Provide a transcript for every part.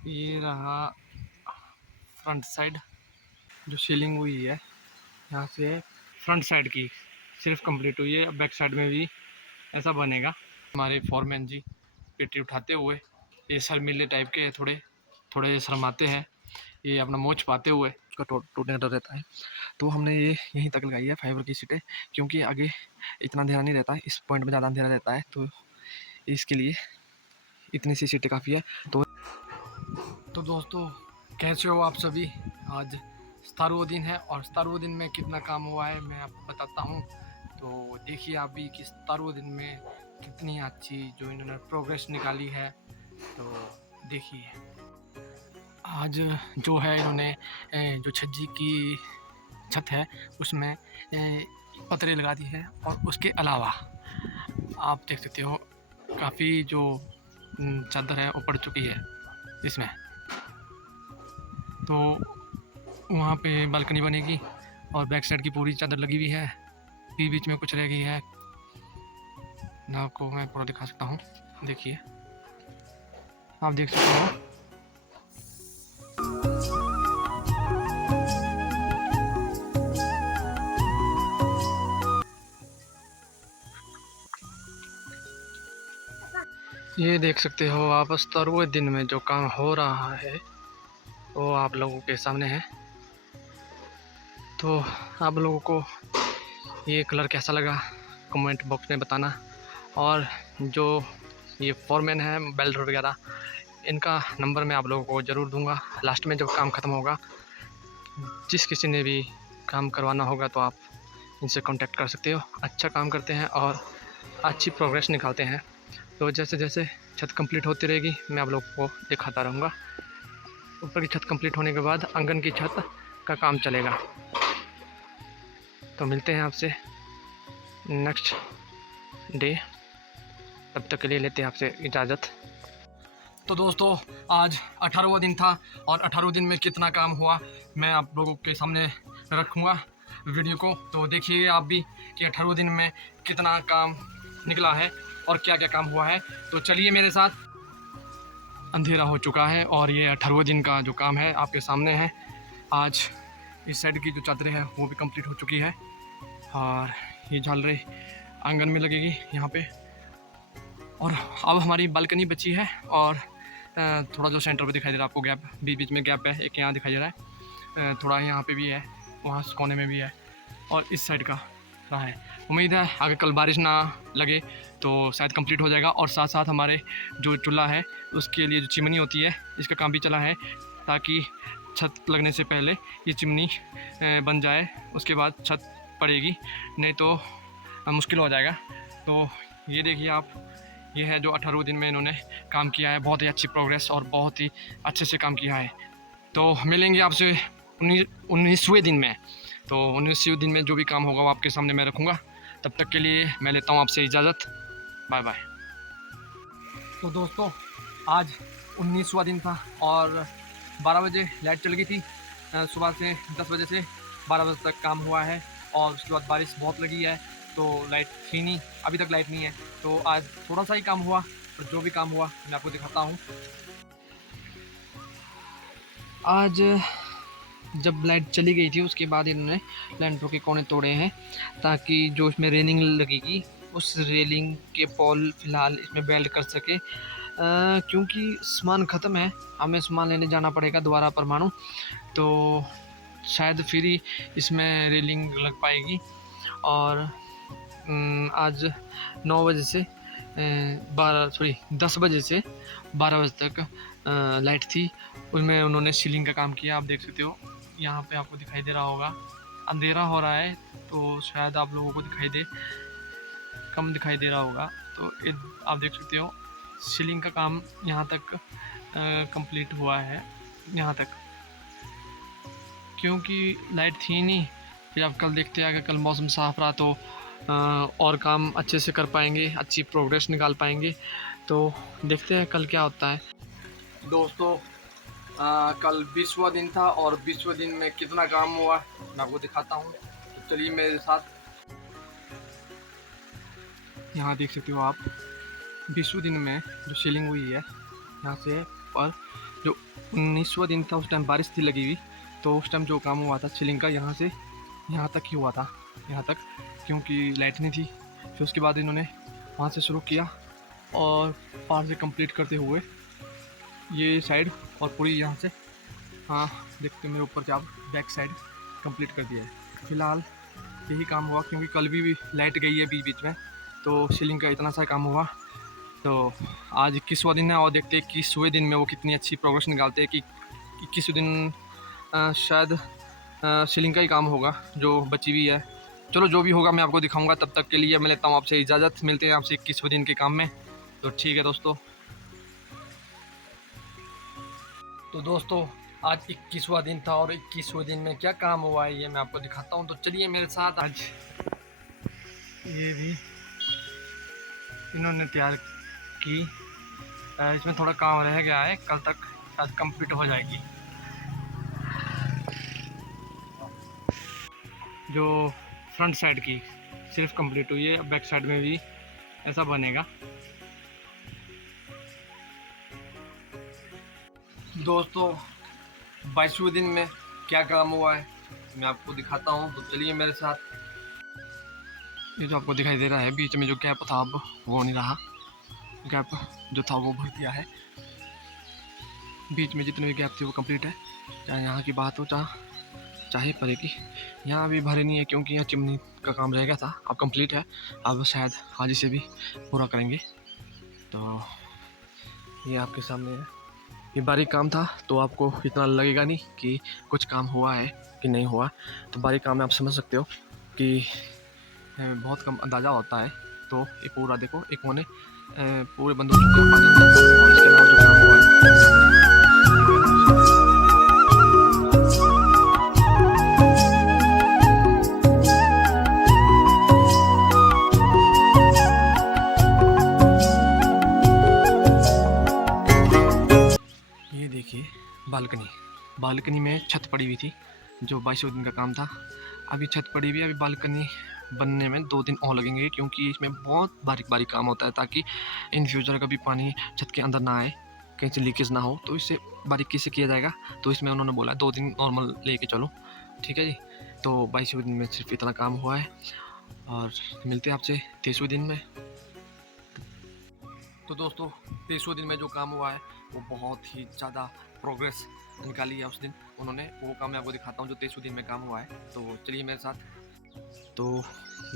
ये रहा front side जो सीलिंग हुई है, यहाँ से फ्रंट साइड की सिर्फ कंप्लीट हुई है। अब बैक साइड में भी ऐसा बनेगा। हमारे फॉरमैन जी पेटी उठाते हुए, ये शर्मीले टाइप के हैं, थोड़े थोड़े शर्माते हैं, ये अपना मोच पाते हुए, उसका टूटने का डर रहता है। तो हमने ये यहीं तक लगाई है फाइबर की सीटें, क्योंकि आगे इतना अंधेरा नहीं रहता है, इस पॉइंट में ज़्यादा अंधेरा रहता है, तो इसके लिए इतनी सी सीटें काफ़ी है। तो दोस्तों, कैसे हो आप सभी। आज 17वां दिन है और 17वें दिन में कितना काम हुआ है मैं आपको बताता हूँ। तो देखिए आप भी कि 17वें दिन में कितनी अच्छी जो इन्होंने प्रोग्रेस निकाली है। तो देखिए आज जो है इन्होंने जो छज्जी की छत है उसमें पतरे लगा दी है, और उसके अलावा आप देख सकते हो काफ़ी जो चादर है वो पड़ चुकी है इसमें। तो वहाँ पे बालकनी बनेगी और बैक साइड की पूरी चादर लगी हुई है, बीच बीच में कुछ रह गई है ना, आपको मैं पूरा दिखा सकता हूँ। देखिए आप देख सकते हो। ये देख सकते हो आप 17वें दिन में जो काम हो रहा है वो आप लोगों के सामने है। तो आप लोगों को ये कलर कैसा लगा कमेंट बॉक्स में बताना। और जो ये फॉरमैन है, बेल्डर वगैरह, इनका नंबर मैं आप लोगों को ज़रूर दूंगा लास्ट में जब काम ख़त्म होगा। जिस किसी ने भी काम करवाना होगा तो आप इनसे कांटेक्ट कर सकते हो। अच्छा काम करते हैं और अच्छी प्रोग्रेस निकालते हैं। तो जैसे जैसे छत कंप्लीट होती रहेगी मैं आप लोगों को दिखाता रहूँगा। ऊपर की छत कंप्लीट होने के बाद आंगन की छत का काम चलेगा। तो मिलते हैं आपसे नेक्स्ट डे, तब तक के लिए लेते हैं आपसे इजाज़त। तो दोस्तों, आज 18वां दिन था और 18वें दिन में कितना काम हुआ मैं आप लोगों के सामने रखूँगा वीडियो को। तो देखिए आप भी कि 18वें दिन में कितना काम निकला है और क्या क्या काम हुआ है। तो चलिए मेरे साथ। अंधेरा हो चुका है और ये 18वें दिन का जो काम है आपके सामने है। आज इस साइड की जो चादरें हैं वो भी कंप्लीट हो चुकी है और ये झालरें आंगन में लगेगी यहाँ पे। और अब हमारी बालकनी बची है और थोड़ा जो सेंटर पे दिखाई दे रहा है आपको गैप, बीच बीच में गैप है, एक यहाँ दिखाई दे रहा है, थोड़ा यहाँ पे भी है, वहाँ कोने में भी है और इस साइड का रहा है। उम्मीद है अगर कल बारिश ना लगे तो शायद कंप्लीट हो जाएगा। और साथ साथ हमारे जो चूल्हा है उसके लिए जो चिमनी होती है इसका काम भी चला है, ताकि छत लगने से पहले ये चिमनी बन जाए, उसके बाद छत पड़ेगी, नहीं तो मुश्किल हो जाएगा। तो ये देखिए आप, ये है जो 18वें दिन में इन्होंने काम किया है। बहुत ही अच्छी प्रोग्रेस और बहुत ही अच्छे से काम किया है। तो मिलेंगे आपसे 19वें दिन में। तो 19वें दिन में जो भी काम होगा वो आपके सामने मैं रखूँगा। तब तक के लिए मैं लेता हूँ आपसे इजाज़त। Bye bye. तो दोस्तों, आज 19वां दिन था और 12 बजे लाइट चल गई थी। सुबह से 10 बजे से 12 बजे तक काम हुआ है और उसके बाद बारिश बहुत लगी है तो लाइट थी नहीं, अभी तक लाइट नहीं है। तो आज थोड़ा सा ही काम हुआ और जो भी काम हुआ मैं आपको दिखाता हूँ। आज जब लाइट चली गई थी उसके बाद इन्होंने लैंटरों के कोने तोड़े हैं, ताकि जो इसमें रेलिंग लगेगी उस रेलिंग के पॉल फिलहाल इसमें वेल्ड कर सके, क्योंकि सामान ख़त्म है, हमें सामान लेने जाना पड़ेगा दोबारा परमाणु, तो शायद फिर ही इसमें रेलिंग लग पाएगी। और आज 9 बजे से 10 बजे से 12 बजे तक लाइट थी, उसमें उन्होंने सीलिंग का काम किया। आप देख सकते हो यहाँ पे, आपको दिखाई दे रहा होगा, अंधेरा हो रहा है तो शायद आप लोगों को दिखाई दे, कम दिखाई दे रहा होगा। तो आप देख सकते हो सीलिंग का काम यहाँ तक कंप्लीट हुआ है, यहाँ तक, क्योंकि लाइट थी नहीं। फिर आप कल देखते हैं, अगर कल मौसम साफ़ रहा तो और काम अच्छे से कर पाएंगे, अच्छी प्रोग्रेस निकाल पाएंगे। तो देखते हैं कल क्या होता है। दोस्तों, कल 20वां दिन था और 20वें दिन में कितना काम हुआ मैं आपको दिखाता हूँ। तो चलिए मेरे साथ। यहाँ देख सकते हो आप 20वें दिन में जो सीलिंग हुई है, यहाँ से और जो 19वां दिन था उस टाइम बारिश थी लगी हुई, तो उस टाइम जो काम हुआ था सीलिंग का यहाँ से यहाँ तक ही हुआ था, यहाँ तक, क्योंकि लाइट नहीं थी। फिर उसके बाद इन्होंने वहाँ से शुरू किया और पार से कंप्लीट करते हुए ये साइड और पूरी यहाँ से, हाँ देखते मेरे ऊपर से आप, बैक साइड कंप्लीट कर दिया है। फिलहाल यही काम हुआ, क्योंकि कल भी लाइट गई है बीच बीच में, तो सीलिंग का इतना सा काम हुआ। तो आज 21वां दिन है और देखते हैं 21वें दिन में वो कितनी अच्छी प्रोग्रेस निकालते हैं कि 21वें दिन शायद सीलिंग का ही काम होगा जो बची हुई है। चलो जो भी होगा मैं आपको दिखाऊंगा, तब तक के लिए मैं लेता हूँ आपसे इजाज़त, मिलते हैं आपसे 21वें दिन के काम में। तो ठीक है दोस्तों। तो दोस्तों आज 21वां दिन था और 21वें दिन में क्या काम हुआ है ये मैं आपको दिखाता हूँ, तो चलिए मेरे साथ। आज ये भी इन्होंने तैयार की, इसमें थोड़ा काम रह गया है, कल तक शायद कंप्लीट हो जाएगी। जो फ्रंट साइड की सिर्फ कंप्लीट हुई है, अब बैक साइड में भी ऐसा बनेगा। दोस्तों 22वें दिन में क्या काम हुआ है मैं आपको दिखाता हूँ, तो चलिए मेरे साथ। ये जो आपको दिखाई दे रहा है बीच में जो गैप था अब वो नहीं रहा, गैप जो था वो भर दिया है। बीच में जितने भी गैप थे वो कंप्लीट है, चाहे यहाँ की बात हो चाहे परे की। यहाँ अभी भरे नहीं है क्योंकि यहाँ चिमनी का काम रह गया था, अब कंप्लीट है। अब शायद आज इसे भी पूरा करेंगे। तो ये आपके सामने है, ये बारीक काम था तो आपको इतना लगेगा नहीं कि कुछ काम हुआ है कि नहीं हुआ। तो बारीक काम में आप समझ सकते हो कि बहुत कम अंदाज़ा होता है। तो ये पूरा देखो, एक कोने पूरे बंद हो चुके हैं पानी में, और इसके अलावा जो काम हुआ है ये देखिए, बालकनी में छत पड़ी हुई थी, जो 22वें दिन का काम था। अभी छत पड़ी हुई है, अभी बालकनी बनने में 2 दिन और लगेंगे, क्योंकि इसमें बहुत बारीक काम होता है, ताकि इन फ्यूचर कभी पानी छत के अंदर ना आए, कहीं से लीकेज ना हो, तो इससे बारीकी से किया जाएगा। तो इसमें उन्होंने बोला 2 दिन नॉर्मल लेके चलो, ठीक है जी। तो 22वें दिन में सिर्फ इतना काम हुआ है और मिलते हैं आपसे 23वें दिन में। तो दोस्तों 23वें दिन में जो काम हुआ है वो बहुत ही ज़्यादा प्रोग्रेस निकाली है उस दिन उन्होंने, वो काम मैं आपको दिखाता हूँ जो 23वें दिन में काम हुआ है। तो चलिए मेरे साथ। तो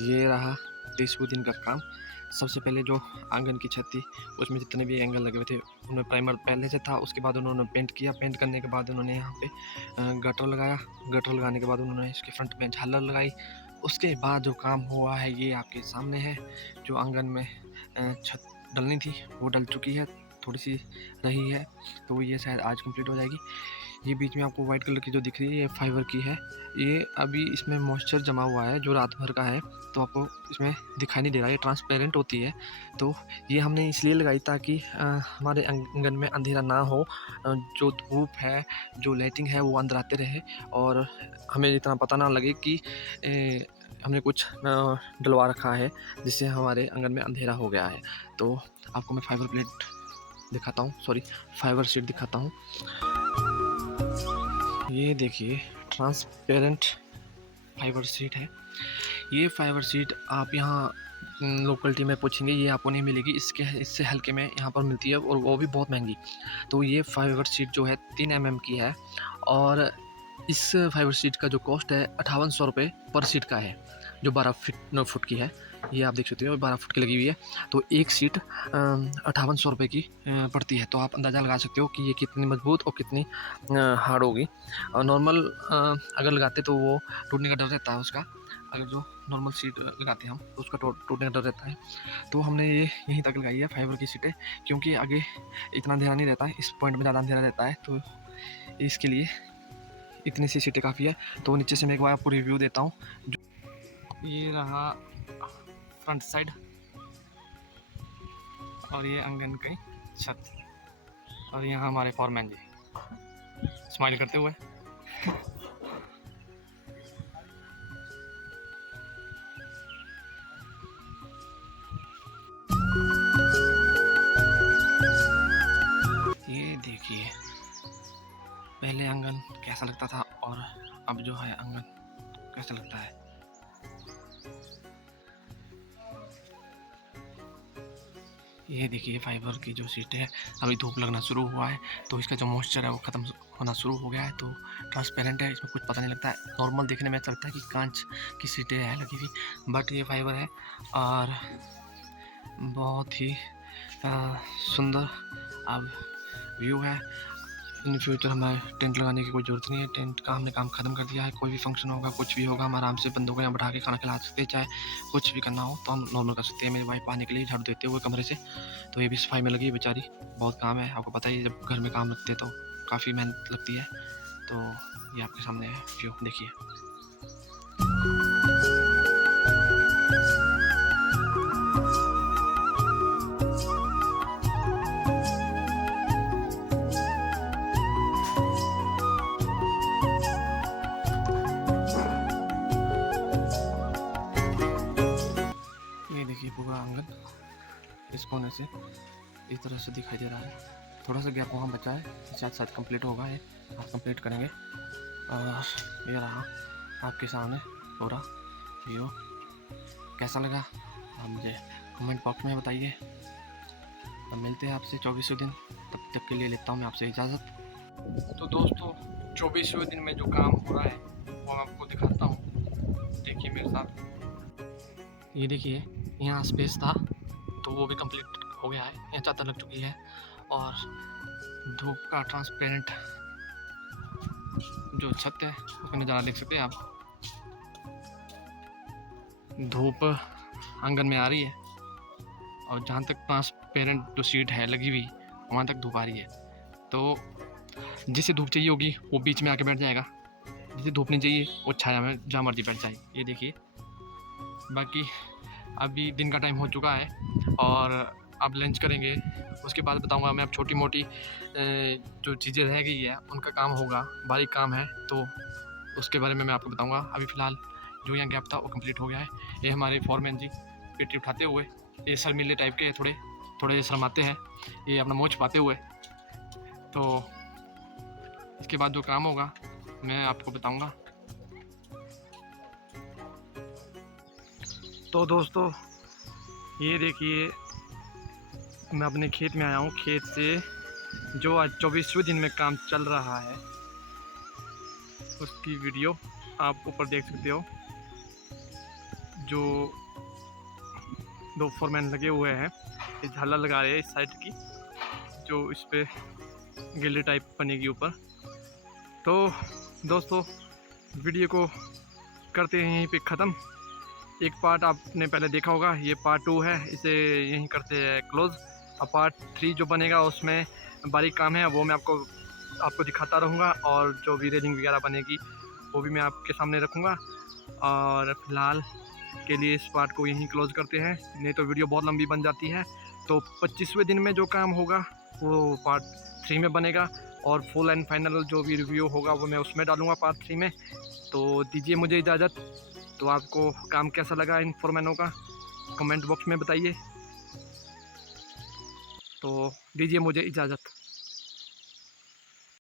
ये रहा 23वें दिन का काम। सबसे पहले जो आंगन की छत थी उसमें जितने भी एंगल लगे हुए थे उनमें प्राइमर पहले से था, उसके बाद उन्होंने पेंट किया। पेंट करने के बाद उन्होंने यहाँ पे गटर लगाया। गटर लगाने के बाद उन्होंने इसके फ्रंट में झालर लगाई। उसके बाद जो काम हुआ है ये आपके सामने है। जो आंगन में छत डलनी थी वो डल चुकी है, थोड़ी सी रही है, तो ये शायद आज कंप्लीट हो जाएगी। ये बीच में आपको वाइट कलर की जो दिख रही है ये फाइबर की है। ये अभी इसमें मॉइस्चर जमा हुआ है जो रात भर का है, तो आपको इसमें दिखाई नहीं दे रहा, ये ट्रांसपेरेंट होती है। तो ये हमने इसलिए लगाई ताकि हमारे आंगन में अंधेरा ना हो, जो धूप है जो लाइटिंग है वो अंदर आते रहे और हमें इतना पता ना लगे कि हमने कुछ डलवा रखा है जिससे हमारे आंगन में अंधेरा हो गया है। तो आपको मैं फाइबर प्लेट दिखाता हूँ, सॉरी फाइबर शीट दिखाता हूँ। ये देखिए ट्रांसपेरेंट फाइबर शीट है। ये फाइबर शीट आप यहाँ लोकलिटी में पूछेंगे ये आपको नहीं मिलेगी, इससे हल्के में यहाँ पर मिलती है और वो भी बहुत महंगी। तो ये फाइबर शीट जो है 3 mm की है और इस फाइबर शीट का जो कॉस्ट है 5800 रुपये पर शीट का है, जो 12 फुट की है। ये आप देख सकते हो 12 फुट की लगी हुई है। तो एक सीट 5800 रुपये की पड़ती है। तो आप अंदाज़ा लगा सकते हो कि ये कितनी मजबूत और कितनी हार्ड होगी। और नॉर्मल अगर लगाते तो वो टूटने का डर रहता है उसका, अगर जो नॉर्मल सीट लगाते हैं हम तो उसका टूटने का डर रहता है। तो हमने ये यहीं तक लगाई है फाइबर की सीटें, क्योंकि आगे इतना अंधेरा नहीं रहता है, इस पॉइंट में ज़्यादा अंधेरा रहता है, तो इसके लिए इतनी सी सीटें काफ़ी है। तो नीचे से मैं एक बार आपको रिव्यू देता हूँ। ये रहा फ्रंट साइड और ये आंगन की छत, और यहाँ हमारे फॉरमैन जी स्माइल करते हुए। ये देखिए पहले आंगन कैसा लगता था और अब जो है आंगन कैसा लगता है। ये देखिए फाइबर की जो सीट है, अभी धूप लगना शुरू हुआ है तो इसका जो मॉइस्चर है वो ख़त्म होना शुरू हो गया है, तो ट्रांसपेरेंट है, इसमें कुछ पता नहीं लगता है। नॉर्मल देखने में ऐसा लगता है कि कांच की सीटें है लगी हुई, बट ये फाइबर है और बहुत ही सुंदर अब व्यू है। इन फ्यूचर हमें टेंट लगाने की कोई ज़रूरत नहीं है, टेंट का हमने काम ख़त्म कर दिया है। कोई भी फंक्शन होगा, कुछ भी होगा, हम आराम से बंदों को यहाँ बैठा के खाना खिला सकते हैं, चाहे कुछ भी करना हो तो हम नॉर्मल कर सकते हैं। मेरी वाइफ आने के लिए झाड़ू देते हुए कमरे से, तो ये भी सफाई में लगी है बेचारी, बहुत काम है। आपको पता ही है जब घर में काम लगते हैं तो काफ़ी मेहनत लगती है। तो ये आपके सामने है व्यू, देखिए। ये देखिए पूरा आंगन इस कोने से इस तरह से दिखाई दे रहा है। थोड़ा सा गैप वहाँ बचा है, शायद कंप्लीट होगा, ये आप कंप्लीट करेंगे। और ये रहा आपके सामने पूरा व्यू। कैसा लगा आप मुझे कमेंट बॉक्स में बताइए। अब मिलते हैं आपसे 24वें दिन, तब तक के लिए लेता हूँ मैं आपसे इजाज़त। तो दोस्तों 24वें दिन में जो काम हो रहा है वो मैं आपको दिखाता हूँ, देखिए मेरे साथ। ये देखिए यहाँ स्पेस था तो वो भी कंप्लीट हो गया है, यहाँ चादर लग चुकी है और धूप का ट्रांसपेरेंट जो छत है उसका नज़ारा देख सकते हैं आप। धूप आंगन में आ रही है और जहाँ तक ट्रांसपेरेंट जो सीट है लगी हुई वहाँ तक धूप आ रही है, तो जिसे धूप चाहिए होगी वो बीच में आके बैठ जाएगा, जिसे धूप नहीं चाहिए वो छाया में जहाँ मर्जी बैठ जाए। ये देखिए, बाकी अभी दिन का टाइम हो चुका है और अब लंच करेंगे, उसके बाद बताऊंगा मैं। अब छोटी मोटी जो चीज़ें रह गई है उनका काम होगा, बारीक काम है तो उसके बारे में मैं आपको बताऊंगा। अभी फ़िलहाल जो यहाँ गैप था वो कंप्लीट हो गया है। ये हमारे फोरमैन जी पेटी उठाते हुए, ये शर्मीले टाइप के थोड़े थोड़े शर्माते हैं, ये अपना मोछ पाते हुए। तो इसके बाद जो काम होगा मैं आपको बताऊँगा। तो दोस्तों ये देखिए मैं अपने खेत में आया हूँ, खेत से जो आज 24वें दिन में काम चल रहा है उसकी वीडियो आप ऊपर देख सकते हो। जो दो फोरमैन लगे हुए हैं, ये झालर लगा रहे हैं इस साइड की, जो इस पे गिल्ली टाइप बनेगी ऊपर। तो दोस्तों वीडियो को करते हैं यहीं पे ख़त्म। एक पार्ट आपने पहले देखा होगा, ये पार्ट 2 है, इसे यहीं करते हैं क्लोज़। अब पार्ट 3 जो बनेगा उसमें बारीक काम है वो मैं आपको दिखाता रहूँगा, और जो भी रेलिंग वगैरह बनेगी वो भी मैं आपके सामने रखूँगा। और फिलहाल के लिए इस पार्ट को यहीं क्लोज़ करते हैं, नहीं तो वीडियो बहुत लंबी बन जाती है। तो 25वें दिन में जो काम होगा वो पार्ट 3 में बनेगा, और फुल एंड फाइनल जो भी रिव्यू होगा वो मैं उसमें डालूँगा पार्ट 3 में। तो दीजिए मुझे इजाज़त। तो आपको काम कैसा लगा इन फोरमैनों का कमेंट बॉक्स में बताइए। तो दीजिए मुझे इजाज़त।